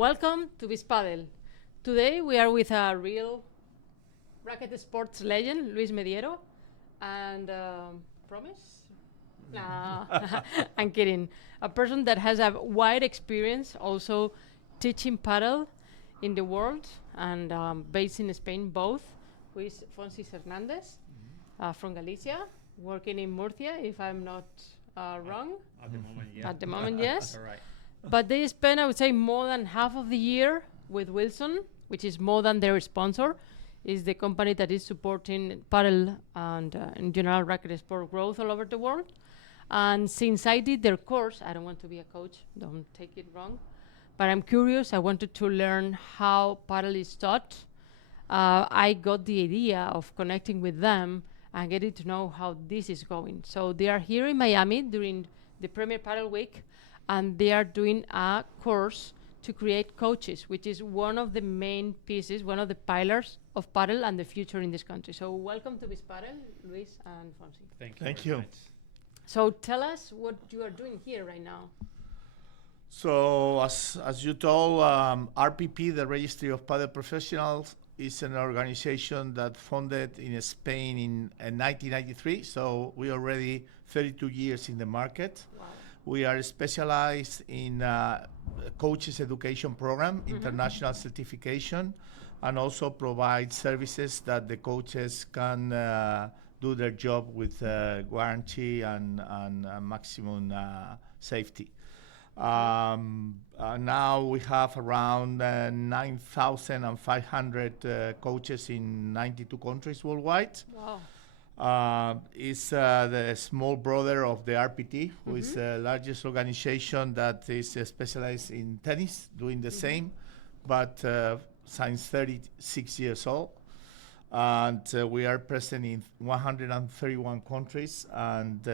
Welcome to this Padel. Today we are with a real racket sports legend, Luis Mediero, and promise? Nah, I'm kidding. A person that has a wide experience also teaching Padel in the world and based in Spain both, who is Fonsi Sernández from Galicia, working in Murcia, if I'm not wrong. At the moment, yeah. At the moment, yes. All right. But they spend, I would say, more than half of the year with Wilson, which is more than their sponsor, is the company that is supporting Padel and in general racket sport growth all over the world. And since I did their course, I don't want to be a coach, don't take it wrong, but I'm curious. I wanted to learn how Padel is taught. I got the idea of connecting with them and getting to know how this is going. So they are here in Miami during the Premier Padel Week, and they are doing a course to create coaches, which is one of the main pieces, one of the pillars of Padel and the future in this country. So welcome to this Padel, Luis and Fonsi. Thank you. So tell us what you are doing here right now. So as you told, RPP, the Registry of Padel Professionals, is an organization that founded in Spain in 1993. So we already 32 years in the market. Wow. We are specialized in coaches education program, international certification, and also provide services that the coaches can do their job with guarantee and maximum safety. Now we have around 9,500 coaches in 92 countries worldwide. Wow. Is the small brother of the RPT, who is the largest organization that is specialized in tennis, doing the same, but since 36 years old. And we are present in 131 countries and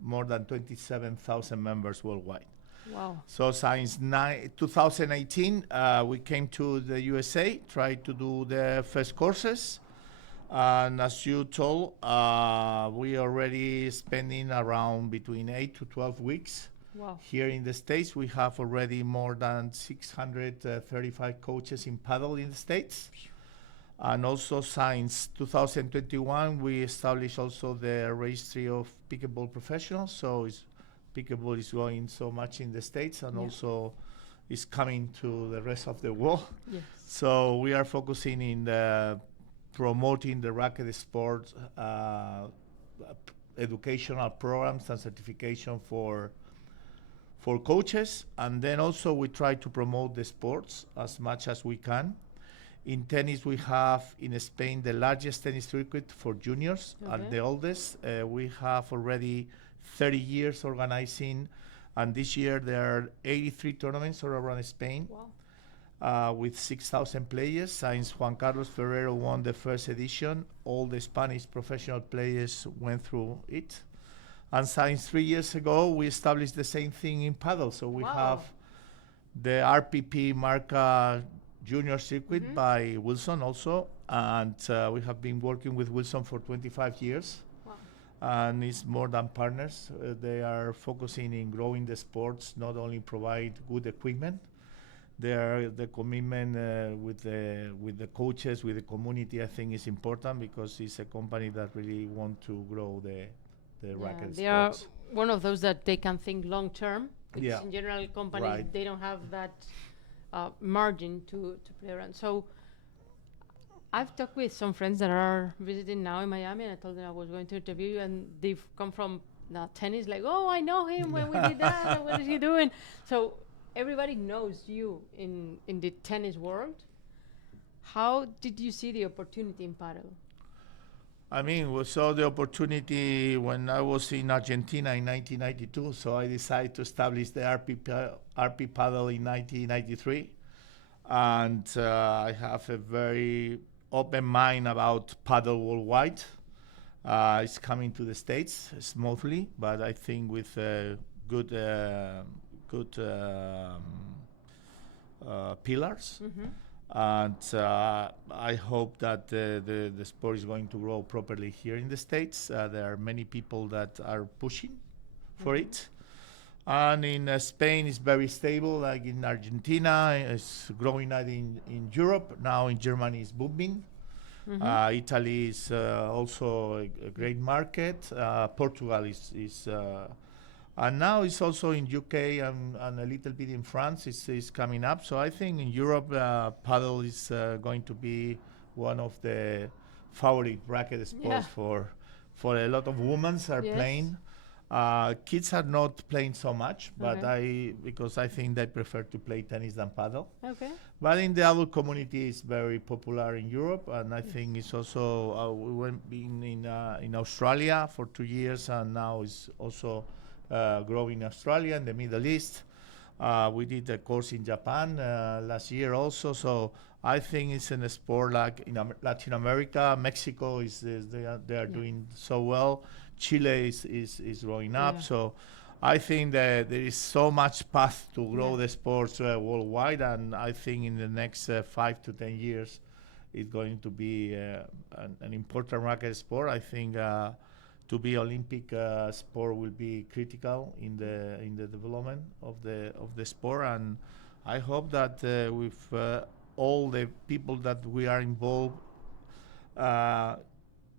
more than 27,000 members worldwide. Wow. So since 2018, we came to the USA, tried to do the first courses. And as you told, we already spending around between 8 to 12 weeks. Wow. Here in the States. We have already more than 635 coaches in Padel in the States. And also since 2021, we established also the registry of pickleball professionals. So pickleball is going so much in the States and also is coming to the rest of the world. Yes. So we are focusing in the promoting the racket sport educational programs and certification for coaches, and then also we try to promote the sports as much as we can. In tennis, we have in Spain the largest tennis circuit for juniors and the oldest. We have already 30 years organizing, and this year there are 83 tournaments all around Spain. Wow. With 6,000 players. Since Juan Carlos Ferrero won the first edition, all the Spanish professional players went through it. And since 3 years ago, we established the same thing in Padel. So we have the RPP Marca Junior Circuit by Wilson also. And we have been working with Wilson for 25 years. Wow. And it's more than partners. They are focusing in growing the sports, not only provide good equipment. The commitment with the coaches, with the community, I think is important because it's a company that really want to grow the racket they sports. are one of those that they can think long term. Because in general companies, they don't have that margin to play around. So I've talked with some friends that are visiting now in Miami, and I told them I was going to interview you, and they've come from tennis, like, oh, I know him when we did that. What is he doing? So everybody knows you in the tennis world. How did you see the opportunity in Padel? I mean, we saw the opportunity when I was in Argentina in 1992, so I decided to establish the RP Padel in 1993. And I have a very open mind about Padel worldwide. It's coming to the States smoothly, but I think with good pillars. And I hope that the sport is going to grow properly here in the States. There are many people that are pushing for it. And in Spain, it's very stable, like in Argentina, it's growing out in Europe. Now in Germany, it's booming. Italy is also a great market. Portugal is and now it's also in UK and a little bit in France. It's coming up. So I think in Europe, Padel is going to be one of the favorite racket sports for a lot of women are playing. Kids are not playing so much, but because I think they prefer to play tennis than paddle. Okay. But in the adult community, it's very popular in Europe, and I think it's also we went in Australia for 2 years, and now it's also growing in Australia and the Middle East. We did a course in Japan last year also, so I think it's in a sport like in Latin America. Mexico they are doing so well. Chile is growing up, so I think that there is so much path to grow the sports worldwide, and I think in the next 5 to 10 years, it's going to be an important racket sport. I think to be Olympic sport will be critical in the development of the sport, and I hope that with all the people that we are involved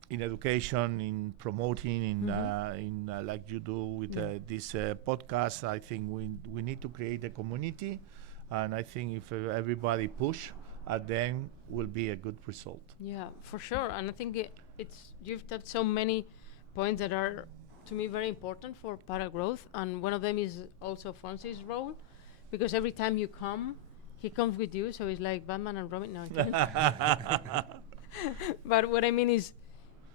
in education, in promoting, in like you do with this podcast, I think we need to create a community, and I think if everybody push, at the end will be a good result. Yeah, for sure, and I think you've touched so many points that are, to me, very important for para growth, and one of them is also Fonsi's role, because every time you come, he comes with you, so it's like Batman and Robin. No, but what I mean is,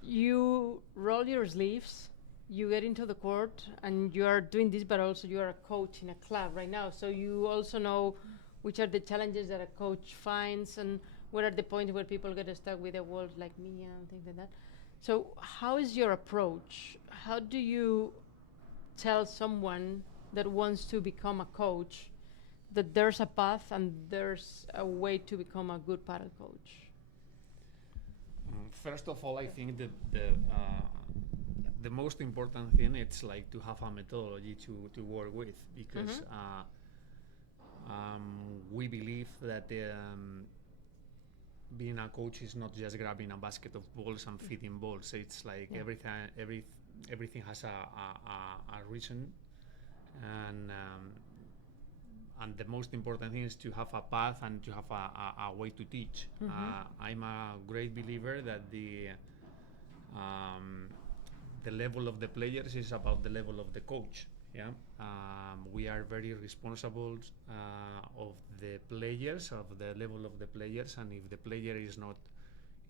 you roll your sleeves, you get into the court, and you are doing this, but also you are a coach in a club right now. So you also know which are the challenges that a coach finds, and what are the points where people get stuck with the walls like me and things like that. So how is your approach? How do you tell someone that wants to become a coach that there's a path and there's a way to become a good paddle coach? First of all, I think that the most important thing it's like to have a methodology to work with, because we believe that being a coach is not just grabbing a basket of balls and feeding balls. It's like everything has a reason, and the most important thing is to have a path and to have a way to teach. I'm a great believer that the level of the players is about the level of the coach. We are very responsible of the players, of the level of the players, and if the player is not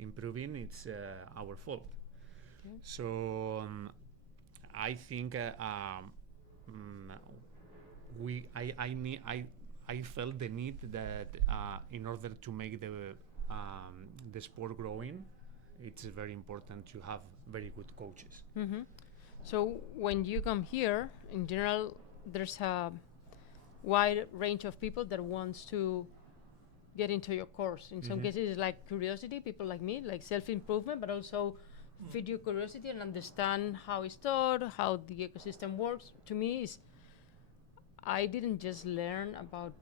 improving, it's our fault. So I think I felt the need that in order to make the sport growing, it's very important to have very good coaches. So when you come here, in general, there's a wide range of people that wants to get into your course. In some cases, it's like curiosity, people like me, like self-improvement, but also feed your curiosity and understand how it's taught, how the ecosystem works. To me, is I didn't just learn about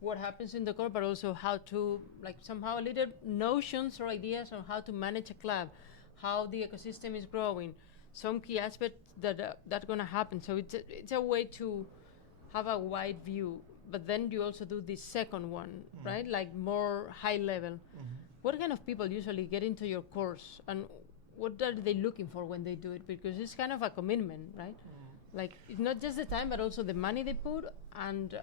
what happens in the court, but also how to, like, somehow a little notions or ideas on how to manage a club, how the ecosystem is growing, some key aspects that's going to happen. So it's a way to have a wide view. But then you also do the second one, right? Like more high level. What kind of people usually get into your course, and what are they looking for when they do it? Because it's kind of a commitment, right? Like, it's not just the time, but also the money they put, and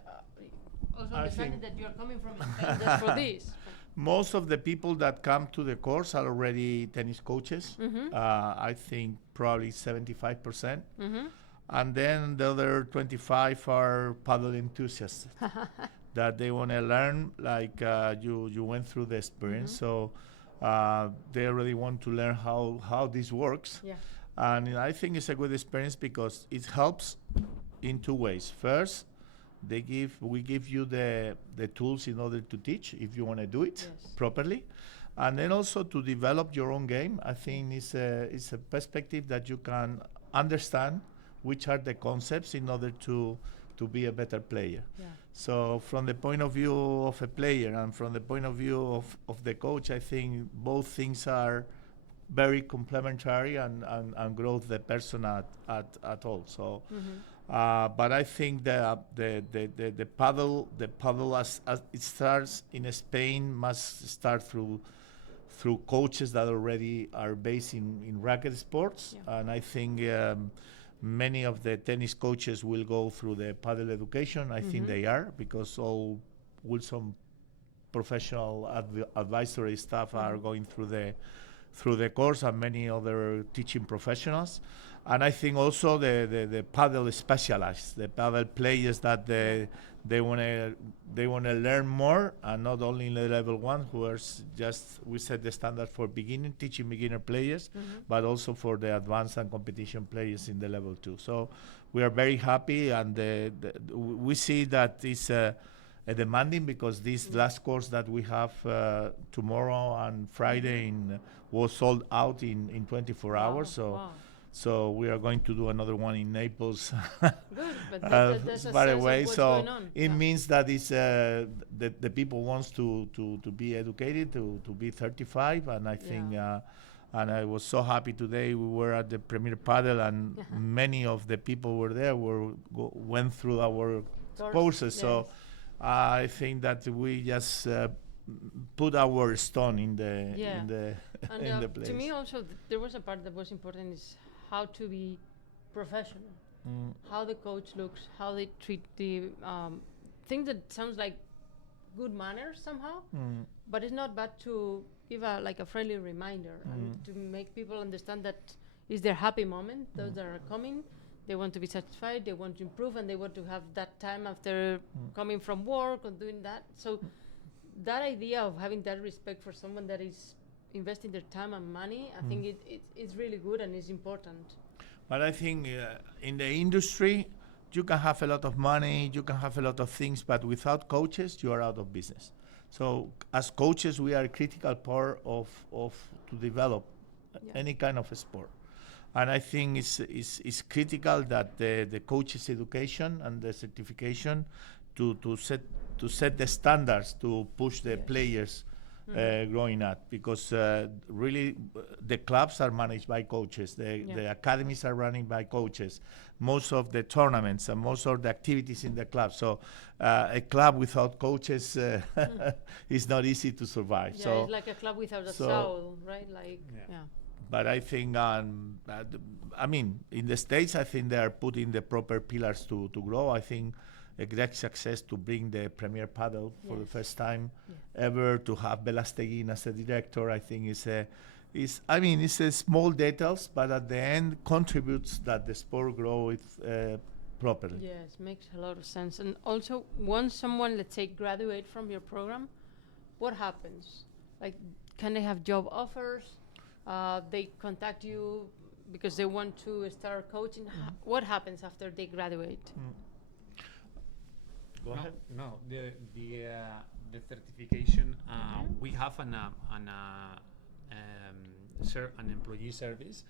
also understanding that you're coming from Spain just for this. Most of the people that come to the course are already tennis coaches. I think probably 75%. And then the other 25 are paddle enthusiasts that they want to learn, like you went through the experience. So they really want to learn how this works. And I think it's a good experience because it helps in two ways. First, we give you the tools in order to teach if you want to do it properly, and then also to develop your own game. I think it's a perspective that you can understand which are the concepts in order to be a better player. Yeah. So from the point of view of a player and from the point of view of the coach, I think both things are very complementary and growth the person at all. So, but I think the paddle as it starts in Spain must start through coaches that already are based in racket sports, and I think many of the tennis coaches will go through the paddle education. I think they are, because all Wilson professional advisory staff are going through the course, and many other teaching professionals. And I think also the paddle specialists, the paddle players that they want to learn more, and not only in the level 1, who are just, we set the standard for teaching beginner players, but also for the advanced and competition players in the level 2. So we are very happy, and we see that it's a demanding, because this last course that we have tomorrow and Friday was sold out in 24 hours. So. Wow. So we are going to do another one in Naples. Good, but there's a far sense away. of what's So going on. it means that it's the people wants to be educated, to be 35, and I think and I was so happy today. We were at the Premier Padel, and many of the people were there went through our courses. Yes. So I think that we just put our stone in the in the place. To me also, there was a part that was important, is how to be professional, how the coach looks, how they treat the thing that sounds like good manners somehow, but it's not bad to give a friendly reminder and to make people understand that is their happy moment. Those that are coming, they want to be satisfied, they want to improve, and they want to have that time after coming from work or doing that. So that idea of having that respect for someone that is investing their time and money, I think it's really good and it's important. But I think in the industry, you can have a lot of money, you can have a lot of things, but without coaches, you are out of business. So as coaches, we are a critical part of to develop any kind of a sport. And I think it's critical that the coaches' education and the certification to set the standards to push the players growing up, because really the clubs are managed by coaches, the academies are running by coaches, most of the tournaments and most of the activities in the club. So a club without coaches is not easy to survive. Yeah, so it's like a club without a soul, right? Like, But I think, I mean, in the States, I think they are putting the proper pillars to grow. I think a great success to bring the Premier Padel for the first time ever, to have Belasteguin as a director. I think it's a small details, but at the end contributes that the sport grow properly. Yes, makes a lot of sense. And also, once someone, let's say, graduate from your program, what happens? Like, can they have job offers? They contact you because they want to start coaching. What happens after they graduate? Go ahead. No, the certification. We have an employee service,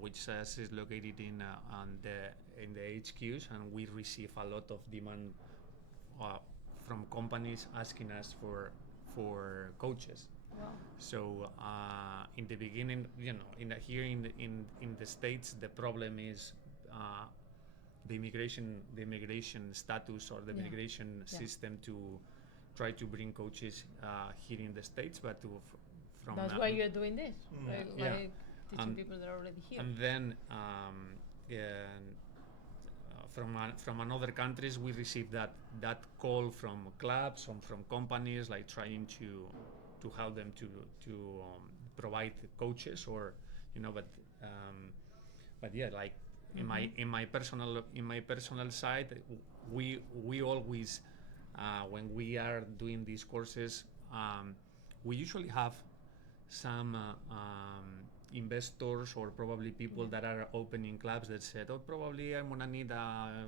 which is located in the HQs, and we receive a lot of demand from companies asking us for coaches. Wow. So in the beginning, here in the States, the problem is the immigration status or the immigration system to try to bring coaches here in the States, but from that's why you're doing this, right? Like teaching people that are already here. And then from another countries, we receive that call from clubs or from companies, like trying to help them to provide coaches, or but yeah, like in my personal side, we always when we are doing these courses, we usually have some investors or probably people that are opening clubs that said, oh, probably I'm gonna need a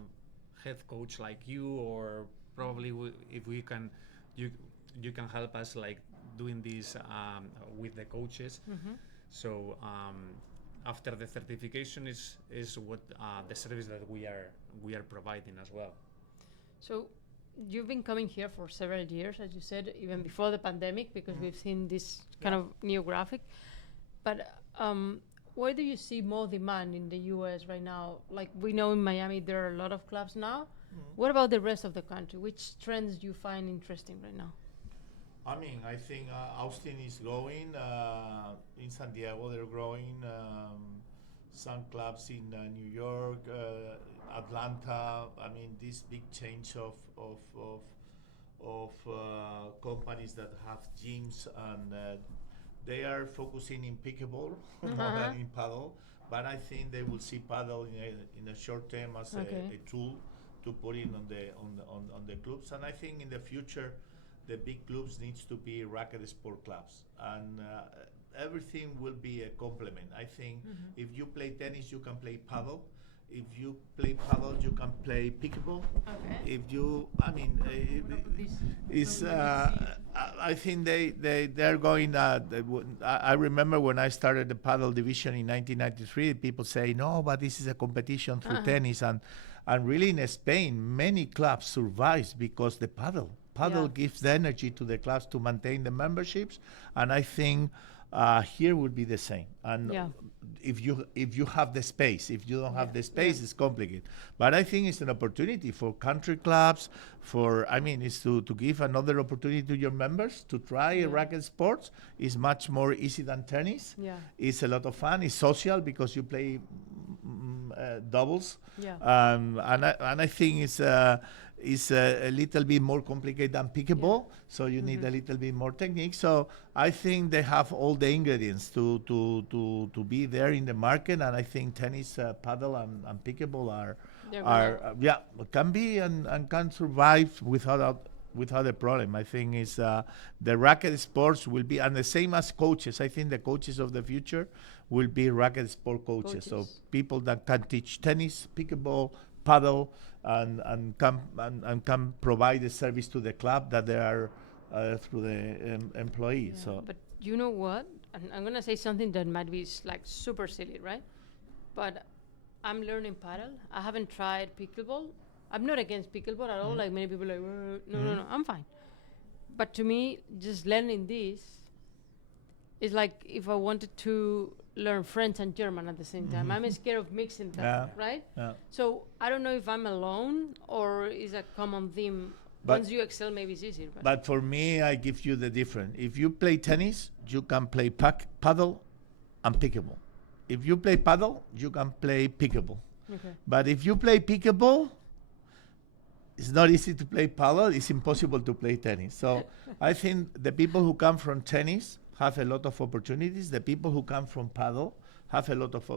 head coach like you, or probably if we can, you can help us like doing this with the coaches. So after the certification is what the service that we are providing as well. So you've been coming here for several years, as you said, even before the pandemic, because we've seen this kind of new graphic. But where do you see more demand in the US right now? Like we know in Miami there are a lot of clubs now. What about the rest of the country? Which trends do you find interesting right now? I mean, I think Austin is growing. In San Diego, they're growing. Some clubs in New York, Atlanta. I mean, this big change of companies that have gyms, and they are focusing in pickleball more than in paddle. But I think they will see paddle in a short term as a tool to put in on the clubs. And I think in the future, the big clubs needs to be racket sport clubs, and everything will be a complement. I think if you play tennis, you can play paddle. If you play paddle, you can play pickleball. If you, I mean, I think they're going. I remember when I started the paddle division in 1993. People say no, but this is a competition through tennis, and really in Spain, many clubs survive because the paddle. Padel gives the energy to the clubs to maintain the memberships, and I think here would be the same. And if you have the space, if you don't have the space, it's complicated. But I think it's an opportunity for country clubs. It's to give another opportunity to your members to try racket sports. It's much more easy than tennis. It's a lot of fun. It's social because you play doubles. And I think it's a little bit more complicated than pickleball, so you need a little bit more technique. So I think they have all the ingredients to be there in the market, and I think tennis, paddle, and pickleball can be and can survive without a problem. I think is the racket sports will be, and the same as coaches. I think the coaches of the future will be racket sport coaches. So people that can teach tennis, pickleball, paddle, and can provide the service to the club that they are through the employees. So, but you know what? I'm gonna say something that might be like super silly, right? But I'm learning paddle. I haven't tried pickleball. I'm not against pickleball at all. Like many people are like, no, I'm fine. But to me, just learning this is like if I wanted to learn French and German at the same time. I'm scared of mixing them, right? So I don't know if I'm alone or is a common theme. But once you excel, maybe it's easier. But for me, I give you the difference. If you play tennis, you can play paddle and pickleball. If you play paddle, you can play pickleball. But if you play pickleball, it's not easy to play paddle. It's impossible to play tennis. So I think the people who come from tennis have a lot of opportunities. The people who come from paddle have a lot of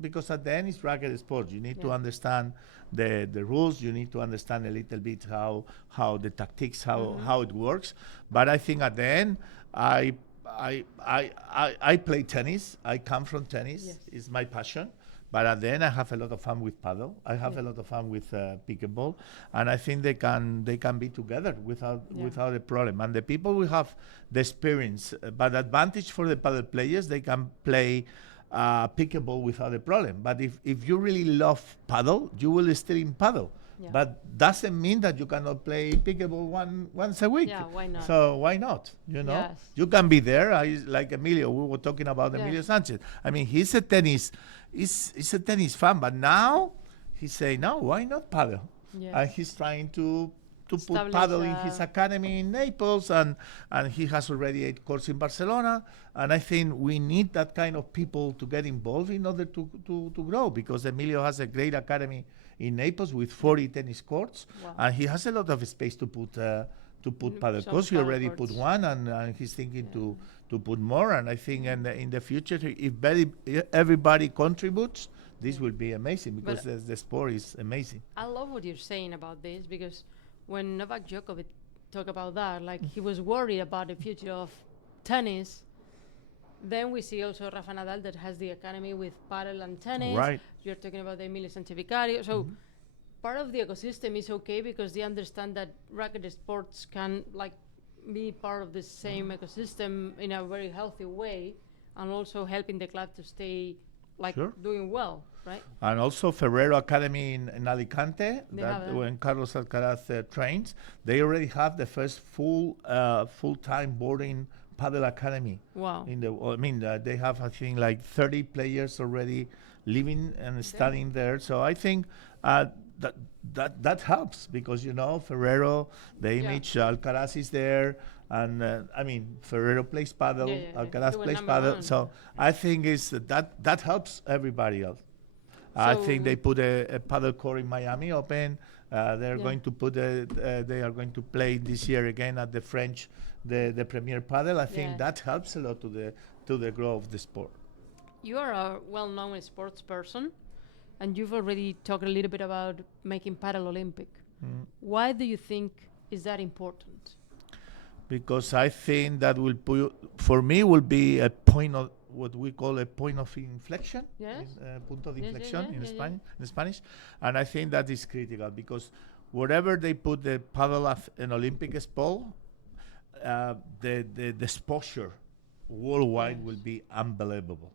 because at the end it's racket sports. You need to understand the rules. You need to understand a little bit how the tactics, how it works. But I think at the end, I play tennis. I come from tennis. It's my passion. But at the end, I have a lot of fun with paddle. I have a lot of fun with pickleball, and I think they can be together without a problem. And the people who have the experience, but advantage for the paddle players, they can play pickleball without a problem. But if you really love paddle, you will stay in paddle. But doesn't mean that you cannot play pickleball once a week. Why not? So why not? You can be there. Like Emilio, we were talking about Emilio Sanchez. I mean, he's a tennis fan, but now he's saying, no, why not paddle? And he's trying to put paddle in his academy in Naples, and he has already 8 courts in Barcelona. And I think we need that kind of people to get involved in order to grow, because Emilio has a great academy in Naples with 40 tennis courts, and he has a lot of space to put paddle courts. He already put one, and he's thinking to put more. And I think in the future, if everybody contributes, this will be amazing, because the sport is amazing. I love what you're saying about this, because when Novak Djokovic talked about that, like he was worried about the future of tennis. Then we see also Rafa Nadal that has the academy with paddle and tennis. Right. You're talking about the Emilio Sanchez Vicario. So part of the ecosystem is okay because they understand that racket sports can like be part of the same ecosystem in a very healthy way, and also helping the club to stay like Sure. doing well, right? And also Ferrero Academy in Alicante, They have that that. when Carlos Alcaraz trains, they already have the first full-time boarding Padel Academy. Wow. They have, I think, like 30 players already living and studying there. So I think that helps because, Ferrero, the image, Alcaraz is there. And Ferrero plays Padel, Alcaraz Doing plays number Padel. one. So I think that helps everybody else. I think they put a paddle court in Miami Open. They're going to put they are going to play this year again at the French, the Premier Padel. I think that helps a lot to the growth of the sport. You are a well-known sports person, and you've already talked a little bit about making Padel Olympic. Why do you think is that important? Because I think that for me will be a point of what we call a point of inflection, punto de inflexión in Spanish, and I think that is critical because wherever they put the paddle of an Olympic sport, the exposure worldwide will be unbelievable.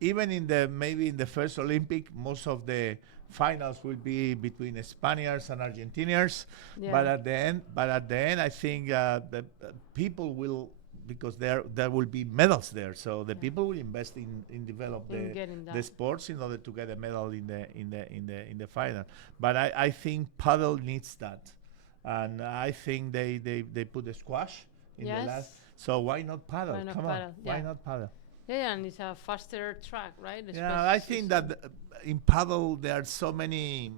Even maybe in the first Olympic, most of the finals will be between Spaniards and Argentinians. But at the end, I think the people will, because there will be medals there. So the people will invest in develop the sports in order to get a medal in the final. But I think paddle needs that, and I think they put the squash in the last. So why not paddle? Come on, why not paddle? Yeah, and it's a faster track, right? I think that in paddle there are so many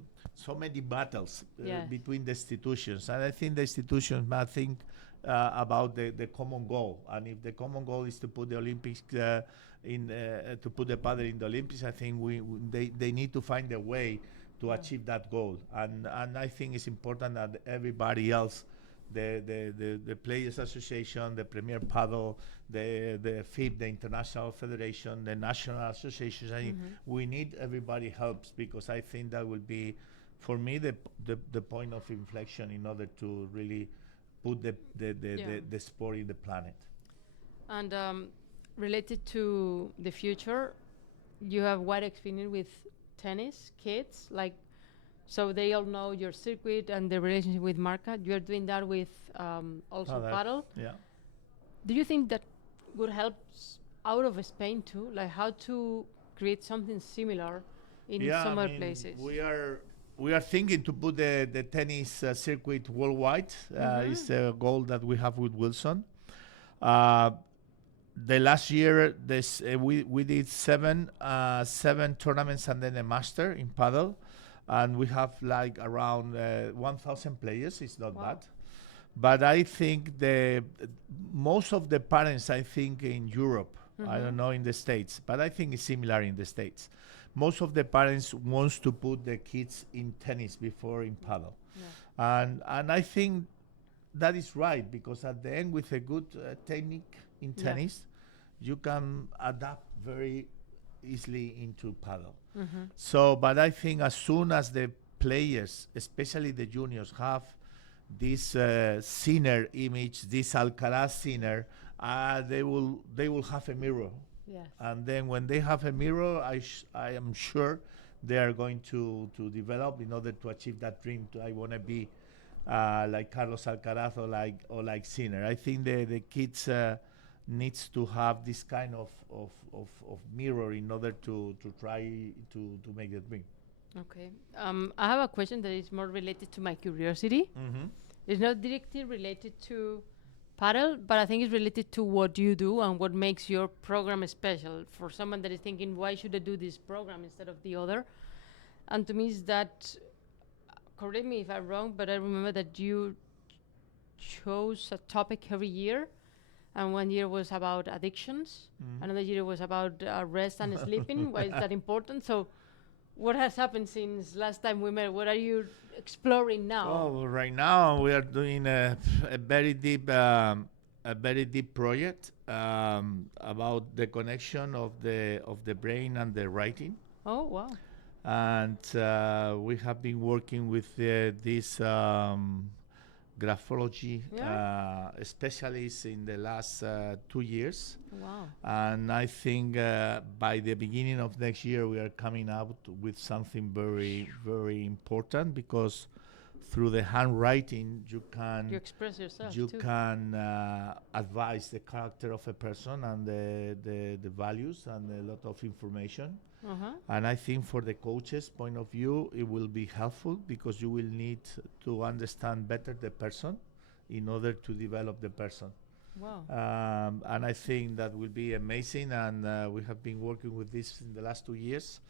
battles between the institutions, and I think the institutions must think about the common goal. And if the common goal is to put the Olympics to put the paddle in the Olympics, I think they need to find a way to achieve that goal. And I think it's important that everybody else, the Players Association, the Premier Padel, the FIB, the International Federation, the National Associations. I think we need everybody helps because I think that will be, for me, the point of inflection in order to really put the sport in the planet. And related to the future, you have wide experience with tennis kids, so they all know your circuit and the relationship with Marca. You are doing that with also Padel. Yeah. Do you think that would help out of Spain too? Like how to create something similar in some other places? We are thinking to put the tennis circuit worldwide. It's a goal that we have with Wilson. The last year, we did seven tournaments and then a master in Padel. And we have like around 1,000 players. It's not bad. But I think most of the parents, I think in Europe, I don't know in the States, but I think it's similar in the States. Most of the parents wants to put the kids in tennis before in Padel. And I think that is right because at the end with a good technique in tennis, you can adapt very easily into Padel. So, but I think as soon as the players, especially the juniors, have this Sinner image, this Alcaraz Sinner, they will have a mirror. And then when they have a mirror, I am sure they are going to develop in order to achieve that dream. I want to be like Carlos Alcaraz or like Sinner. I think the kids needs to have this kind of mirror in order to try to make the dream. Okay. I have a question that is more related to my curiosity. It's not directly related to Padel, but I think it's related to what you do and what makes your program special. For someone that is thinking, why should I do this program instead of the other? And to me is that, correct me if I'm wrong, but I remember that you chose a topic every year. And one year was about addictions. Another year was about rest and sleeping. Why is that important? So what has happened since last time we met? What are you exploring now? Oh, right now we are doing a very deep project about the connection of the brain and the writing. Oh, wow. And we have been working with graphology specialist in the last 2 years. Wow. And I think by the beginning of next year, we are coming out with something very, very important, because through the handwriting, you You express yourself you too. can advise the character of a person and the values and a lot of information. Uh-huh. And I think for the coach's point of view, it will be helpful, because you will need to understand better the person in order to develop the person. Wow. And I think that will be amazing. And we have been working with this in the last 2 years.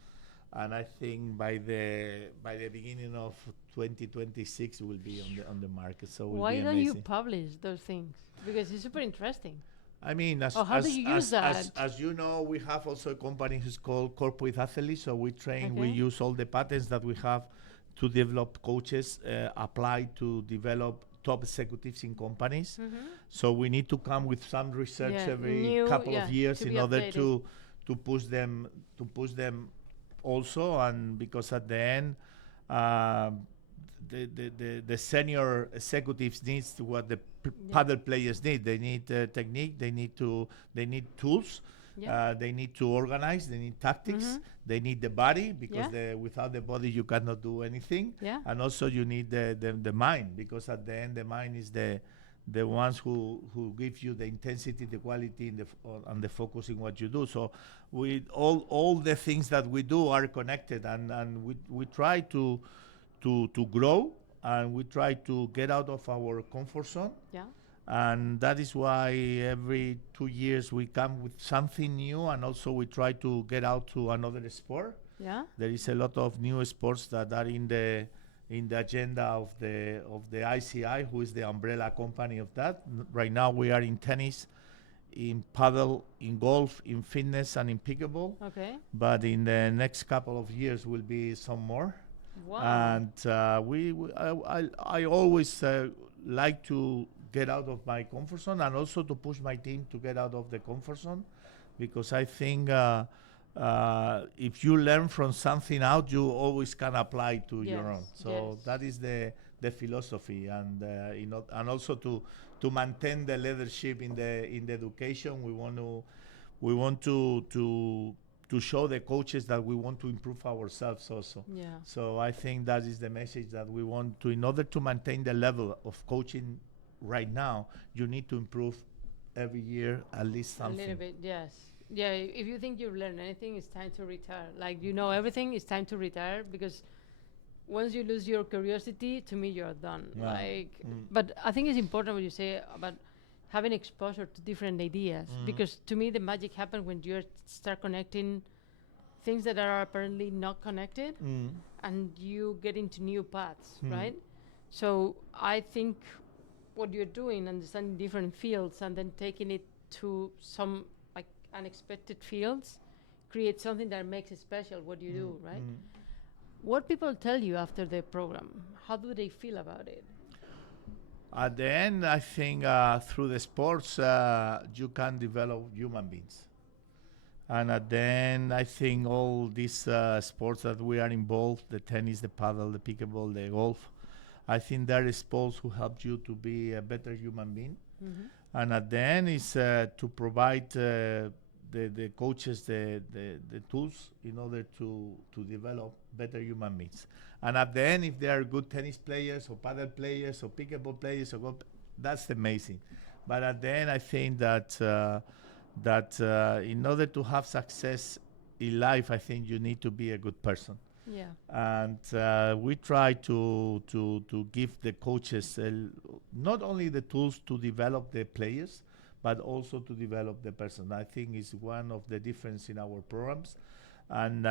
And I think by the beginning of 2026, it will be on the market. So it will Why be don't you amazing. publish those things? Because it's super interesting. I mean, How do you use that? as you know, we have also a company who's called Corporate Athletes. So we train, we Okay. use all the patents that we have to develop coaches, apply to develop top executives in companies. So we need to come with some research Yeah, every new- couple yeah, of years to in be order updated. to push them also. And because at the end, uh, the senior executives needs to what the paddle players need. They need technique. They need tools. Yeah. They need to organize. They need tactics. They need the body, because without the body you cannot do anything. Yeah. And also you need the mind, because at the end the mind is the ones who give you the intensity, the quality, and the focus in what you do. So we all the things that we do are connected, and we try to grow, and we try to get out of our comfort zone. Yeah. And that is why every 2 years we come with something new, and also we try to get out to another sport. Yeah. There is a lot of new sports that are in the agenda of the ICI, who is the umbrella company of that. Right now we are in tennis, in paddle, in golf, in fitness, and in pickleball. Okay. But in the next couple of years will be some more. Wow. And I always like to get out of my comfort zone, and also to push my team to get out of the comfort zone, because I think if you learn from something out, you always can apply to your own. So that is the philosophy, and and also to maintain the leadership in the education. We want to show the coaches that we want to improve ourselves also. Yeah. So I think that is the message that we want to, in order to maintain the level of coaching right now, you need to improve every year at least something. A little bit, yes. Yeah, if you think you've learned anything, it's time to retire. Like, you know everything, it's time to retire, because once you lose your curiosity, to me, you're done. But I think it's important what you say about having exposure to different ideas, because to me, the magic happens when you start connecting things that are apparently not connected, and you get into new paths, right? So I think what you're doing, understanding different fields and then taking it to some like unexpected fields, create something that makes it special what you do, right? What people tell you after the program, how do they feel about it? At the end, I think through the sports, you can develop human beings. And at the end, I think all these sports that we are involved, the tennis, the paddle, the pickleball, the golf, I think there is sports who help you to be a better human being. And at the end is to provide the coaches the tools in order to develop better human beings. And at the end, if they are good tennis players or paddle players or pickleball players or golf, that's amazing. But at the end, I think that in order to have success in life, I think you need to be a good person. Yeah. And we try to give the coaches not only the tools to develop the players, but also to develop the person. I think is one of the difference in our programs. And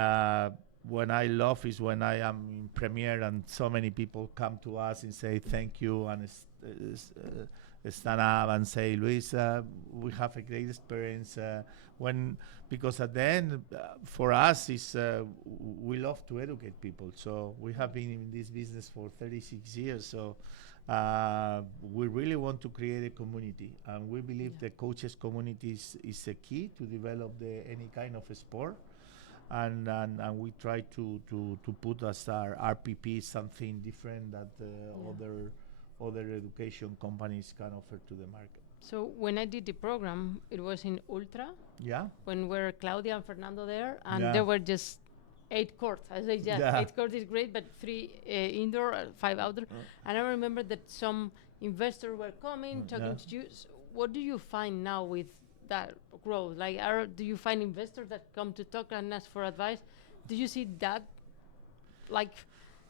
when I love is when I am in premiere and so many people come to us and say thank you and stand up and say, Luis, we have a great experience. Because at the end, for us, is we love to educate people. So we have been in this business for 36 years. So we really want to create a community. And we believe the coaches community is a key to develop any kind of a sport. And we try to put as our RPP something different that other education companies can offer to the market. So when I did the program, it was in Ultra, Yeah. when were Claudia and Fernando there, and Yeah. there were just 8 courts. I said, Yeah. 8 courts is great, but 3 indoor, 5 outdoor. And I remember that some investors were coming, talking to you. So what do you find now with that growth? Like, do you find investors that come to talk and ask for advice? Do you see that, like,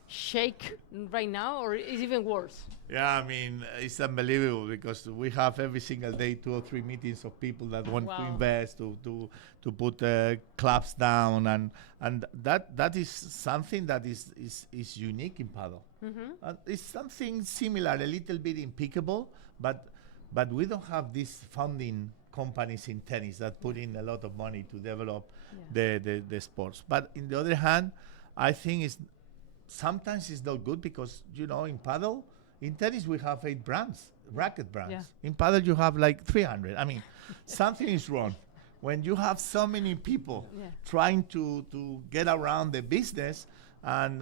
shake right now, or is it even worse? Yeah, I mean, it's unbelievable because we have every single day 2 or 3 meetings of people that want to invest, to put clubs down, and that is something that is unique in paddle. It's something similar, a little bit in pickleball, but we don't have these funding companies in tennis that put in a lot of money to develop the sports. But in the other hand, I think sometimes it's not good because, in paddle, in tennis we have 8 brands, racket brands. Yeah. In paddle you have like 300. I mean, something is wrong. When you have so many people trying to get around the business and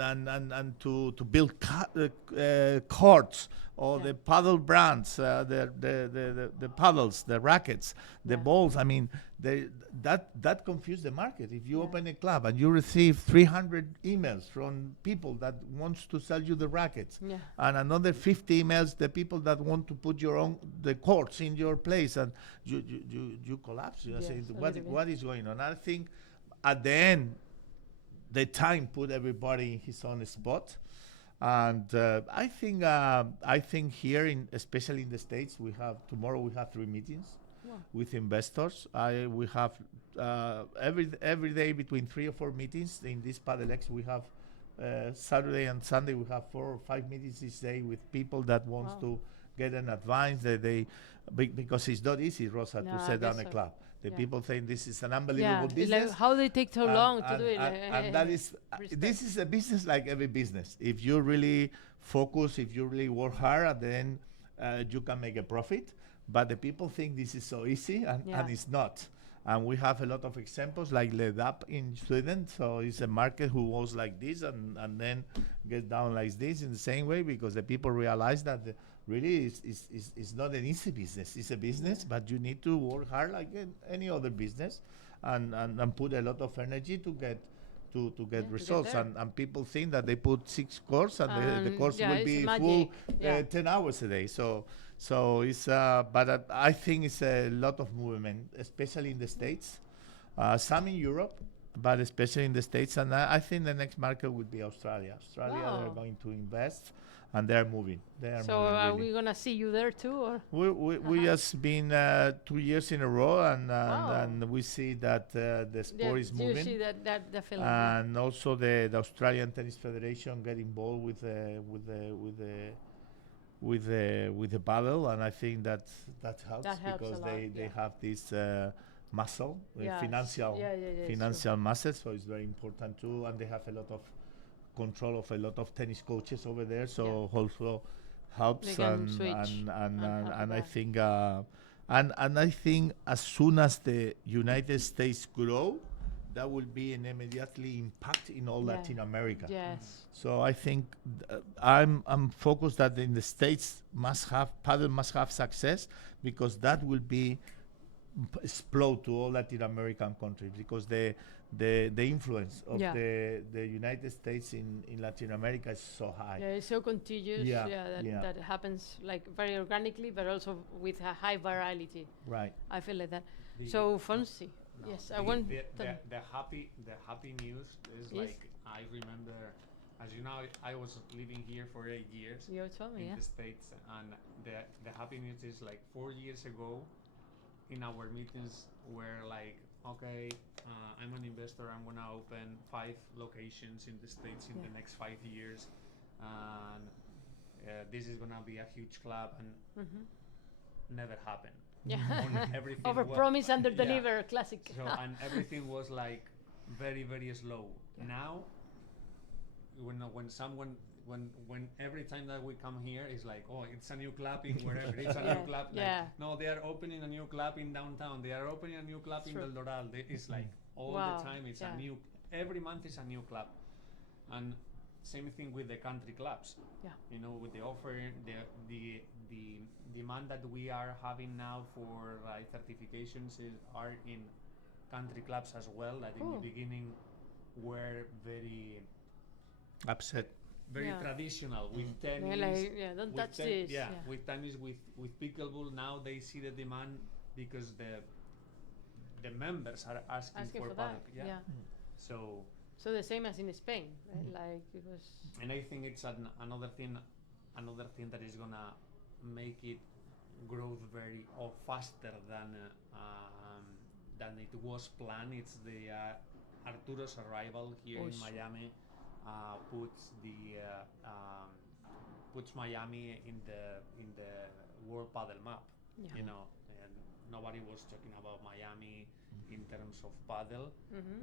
to build courts or the paddle brands, the paddles, the rackets, the balls. I mean, that confused the market. If you open a club and you receive 300 emails from people that wants to sell you the rackets, and another 50 emails the people that want to put the courts in your place, and you collapse. You say, what is going on? I think at the end, the time put everybody in his own spot. And I think here, especially in the States, tomorrow we have 3 meetings with investors. We have every day between 3 or 4 meetings in this PadelX. We have Saturday and Sunday. We have 4 or 5 meetings each day with people that wants to get an advice. Because it's not easy, Rosa, to set down a club. The people think this is an unbelievable business. Like, how they take so long to do it? And that is, this is a business like every business. If you really focus, if you really work hard, at the end, you can make a profit. But the people think this is so easy, and it's not. And we have a lot of examples, like Ledap in Sweden. So it's a market who was like this and then get down like this in the same way, because the people realize that really it's not an easy business. It's a business, but you need to work hard like any other business and put a lot of energy to get results. And people think that they put 6 courses and the course will be full 10 hours a day. So it's but I think it's a lot of movement, especially in the States, some in Europe, but especially in the States. And I think the next market would be Australia. They're going to invest, and they're moving. So are we gonna see you there too, or? We just been 2 years in a row, and we see that the sport is moving. You see that definitely. And also the Australian Tennis Federation get involved with the paddle, and I think that helps because they have this muscle, financial muscle, so it's very important too, and they have a lot of control of a lot of tennis coaches over there, so also helps. And I think I think as soon as the United States grow, that will be an immediately impact in all Latin America. Yes. So I think I'm focused that in the States paddle must have success, because that will be explode to all Latin American countries, because the influence of the United States in Latin America is so high. Yeah, it's so contagious. That happens like very organically, but also with a high virality. Right. I feel like that. So Fonsi. No, yes, I want the happy news is like, I remember, as you know, I was living here for 8 years you told me, in the States, and the happy news is like 4 years ago, in our meetings were like, okay, I'm an investor, I'm gonna open 5 locations in the States in the next 5 years, and this is gonna be a huge club, and never happened. Everything overpromise, under-deliver, classic. So and everything was like very, very slow. Now, when every time that we come here, it's like, oh, it's a new club in wherever. It's a new club. Like, no, they are opening a new club in downtown. They are opening a new club in El Doral. It's like all the time. It's a new. Every month is a new club, and same thing with the country clubs. Yeah. You know, with the offer, the demand that we are having now for certifications are in country clubs as well. That in the Cool. beginning were very Upset. Yeah. traditional with Yeah, tennis. like, don't with touch this. Yeah, with tennis, with pickleball. Now they see the demand because the members are asking for that. padel. Yeah. So the same as in Spain, right? Like it was. and I think it's another thing that is gonna make it grow very or faster than it was planned. It's the Arturo's arrival here in Miami puts Miami in the world padel map. Yeah. You know, and nobody was talking about Miami in terms of padel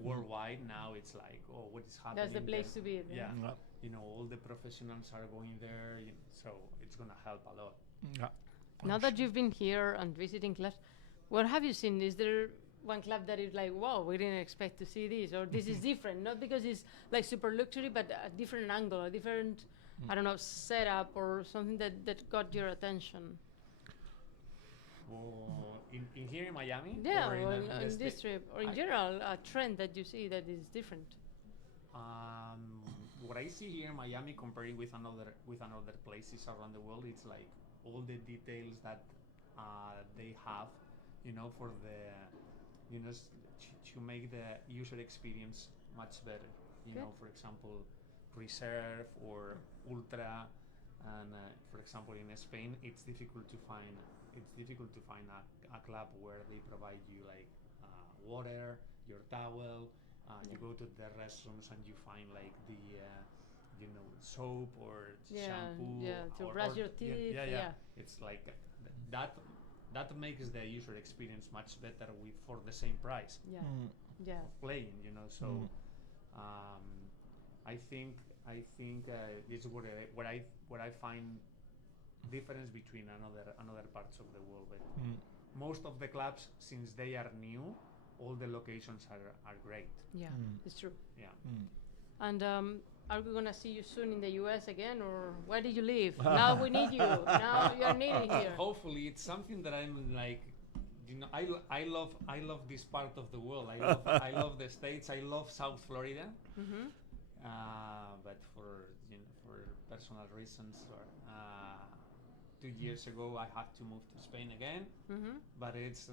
worldwide. Now it's like, oh, what is happening? That's the place there? to be. Yeah. Yeah. You know, all the professionals are going there, so it's gonna help a lot. Yeah. Now that you've been here and visiting clubs, what have you seen? Is there one club that is like, wow, we didn't expect to see this, or this is different? Not because it's like super luxury, but a different angle, a different, I don't know, setup or something that got your attention. Or in here in Miami? Yeah, or or the in this trip, or in general, a trend that you see that is different. What I see here in Miami, comparing with another places around the world, it's like all the details that they have, you know, for the, you know, to make the user experience much better. You know, for example, Reserve or Ultra, and for example, in Spain, it's difficult to find a club where they provide you like water, your towel. You go to the restrooms and you find like the you know, soap or shampoo. To brush your teeth. Yeah. It's like that makes the user experience much better for the same price Yeah. of playing. You know, so I think it's what I find difference between another parts of the world. But most of the clubs, since they are new, all the locations are great. Yeah, it's true. Yeah. And are we gonna see you soon in the US again, or where did you live? Now we need you. Now you are needed here. Hopefully, it's something that I'm like, you know, I love this part of the world. I love the States. I love South Florida. But for personal reasons, 2 years ago I had to move to Spain again. But it's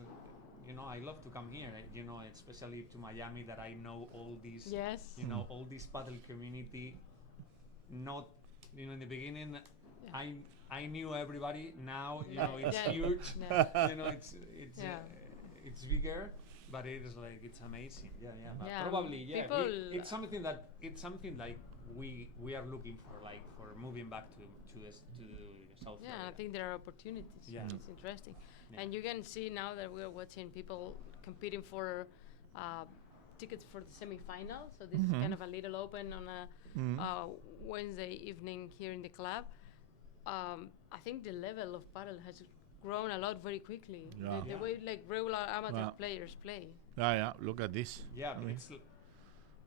you know, I love to come here. You know, especially to Miami, that I know all these. Yes. You know, all this paddle community. Not, you know, in the beginning, I knew everybody. Now, you know, it's huge. You know, it's bigger, but it is like, it's amazing. But probably, it's something like we are looking for, like, for moving back to South Florida. I think there are opportunities. Yeah. It's interesting. And you can see now that we're watching people competing for tickets for the semi-final. So this is kind of a little open on a Wednesday evening here in the club. I think the level of paddle has grown a lot very quickly. The way like regular amateur players play. Look at this.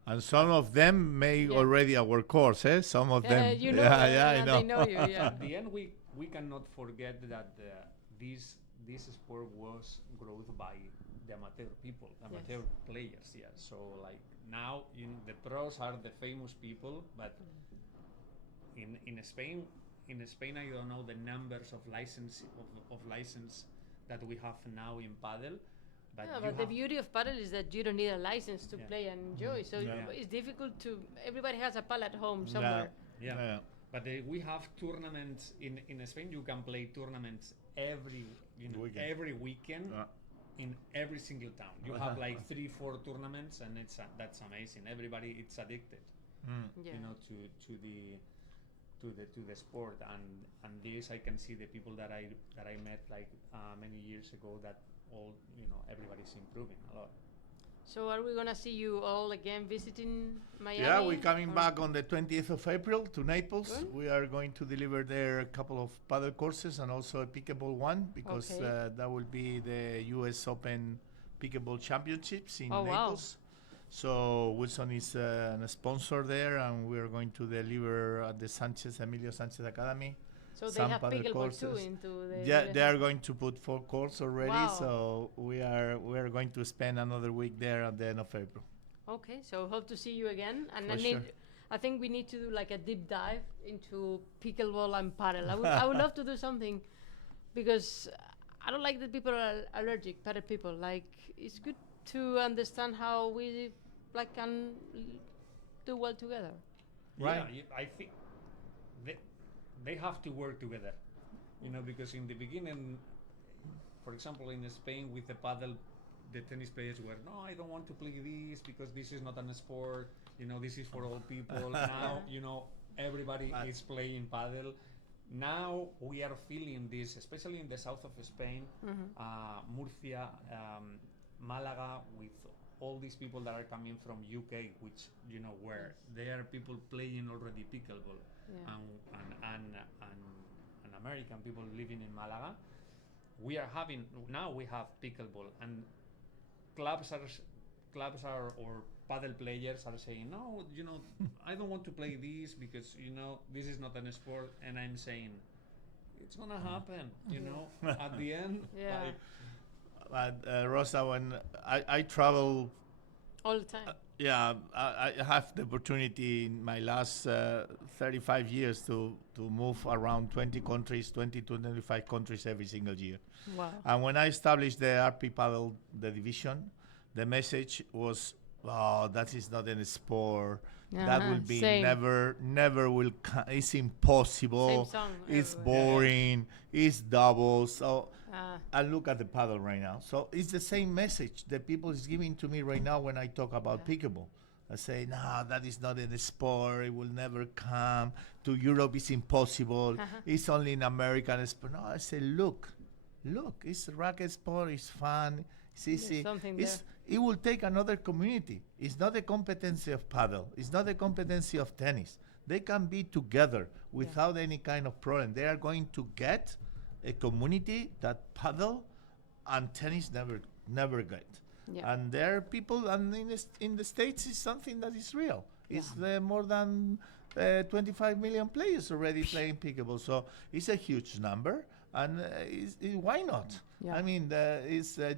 And some of them make already our course, eh? Some of them. You know I know. They know you, At the end, we cannot forget that this sport was growth by the amateur people, amateur players. So like now, the pros are the famous people, but in Spain, I don't know the numbers of license that we have now in Padel. But the beauty of Padel is that you don't need a license to play and enjoy. So it's difficult to. Everybody has a paddle at home somewhere. But we have tournaments in Spain. You can play tournaments every weekend in every single town. You have like 3-4 tournaments, and that's amazing. Everybody, it's addicted, you know, to the sport. And this, I can see the people that I met like many years ago, that all, you know, everybody's improving a lot. So are we gonna see you all again visiting Miami? Yeah, we're coming back on the 20th of April to Naples. Good. We are going to deliver there a couple of paddle courses and also a pickleball one, because that will be the US Open Pickleball Championships in Naples. So Wilson is a sponsor there, and we are going to deliver at the Emilio Sanchez Academy. So they some have Padel pickleball too courses. into the. Yeah, they are going to put 4 courts already. Wow. So we are going to spend another week there at the end of April. Okay, so hope to see you again. And For sure. I think we need to do like a deep dive into pickleball and paddle. I would love to do something, because I don't like that people are allergic, paddle people. Like, it's good to understand how we like can do well together. Right. Yeah, I think they have to work together, because in the beginning, for example, in Spain with the paddle, the tennis players were, no, I don't want to play this because this is not a sport, this is for old people. Now, everybody is playing paddle. Now we are feeling this, especially in the south of Spain, Murcia, Malaga, with all these people that are coming from UK, which where there are people playing already pickleball, and American people living in Malaga. We have pickleball, and clubs are or paddle players are saying, no, I don't want to play this because this is not a sport, and I'm saying it's gonna happen, at the end. Yeah. But Rosa, when I travel All the time. I have the opportunity in my last 35 years to move around 20 to 25 countries every single year. Wow. And when I established the RP Padel, the division, the message was, oh, that is not a sport. That will be same. never will. It's impossible. Same song It's everywhere. boring. It's doubles. So I look at the paddle right now. So it's the same message that people is giving to me right now when I talk about pickleball. I say, no, that is not in a sport. It will never come to Europe. It's impossible. It's only in American sport. No, I say, look, it's a racket sport. It's fun. It's easy. something It will take another community. It's not a competency of paddle. It's not a competency of tennis. They can be together without any kind of problem. They are going to get a community that paddle and tennis never get. Yeah. And there are people, and in the States, it's something that is real. It's more than 25 million players already playing pickleball. So it's a huge number. And why not? Yeah. I mean,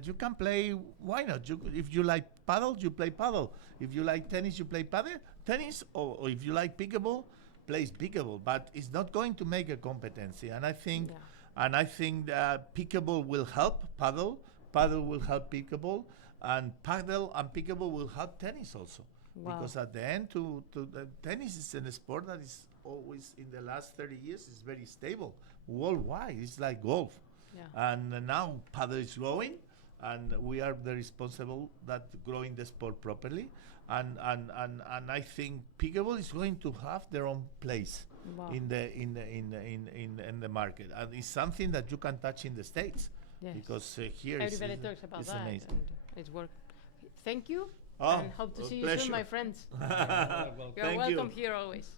you can play. Why not? If you like paddle, you play paddle. If you like tennis, you play tennis. Or if you like pickleball, plays pickleball. But it's not going to make a competency. And I think, that pickleball will help paddle. Paddle will help pickleball, and paddle and pickleball will help tennis also. Wow. Because at the end, tennis is a sport that is always in the last 30 years is very stable worldwide. It's like golf. Yeah. And now paddle is growing, and we are the responsible that growing the sport properly. And I think pickleball is going to have their own place in the market. And it's something that you can touch in the States. Yes. Because here everybody talks about it's that, amazing. and it's work. Thank you, Oh, and hope to see you pleasure. soon, my friends. Well, You're Thank welcome you. here always.